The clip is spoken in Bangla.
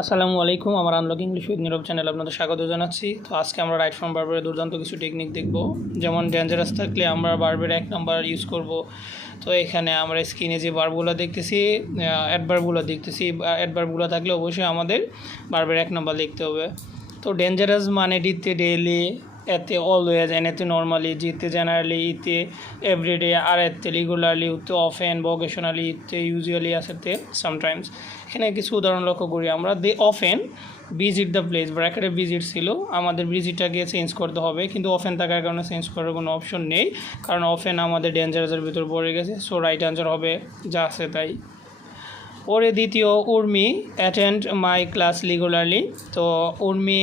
আসসালামু আলাইকুম, আমার unlock English with Nirob channel আপনাদের স্বাগত জানাচ্ছি। তো আজকে আমরা রাইট ফ্রম ভার্বের দুর্দান্ত কিছু টেকনিক দেখব। যেমন ডেঞ্জারাস থাকলে আমরা ভার্বের 1 নাম্বার ইউজ করব। তো এখানে আমরা স্ক্রিনে যে ভার্বগুলো দেখতেছি, অ্যাডভার্বগুলো দেখতেছি। অ্যাডভার্বগুলো থাকলে অবশ্যই আমাদের ভার্বের 1 নাম্বার লিখতে হবে। তো ডেঞ্জারাস মানে ডিতে ডেইলি, এতে অলওয়েজ, এতে নর্মালি, জিতে জেনারেলি, ইতে এভরিডে, আর এতে রেগুলারলি, উতে অফেন, ভোকেশনালি, ইতে ইউজুয়ালি, আসতে সামটাইমস। এখানে কিছু উদাহরণ লক্ষ্য করি আমরা। They often visit the place, ব্র্যাকেটে ভিজিট ছিল, আমাদের ভিজিটটাকে চেঞ্জ করতে হবে, কিন্তু অফেন থাকার কারণে চেঞ্জ করার কোনো অপশন নেই, কারণ অফেন আমাদের ডেঞ্জারাসের ভিতর পড়ে গেছে। সো রাইট অ্যান্সার হবে যা আছে তাই। ওরে দ্বিতীয়, Urmi attend my class regularly. তো উর্মি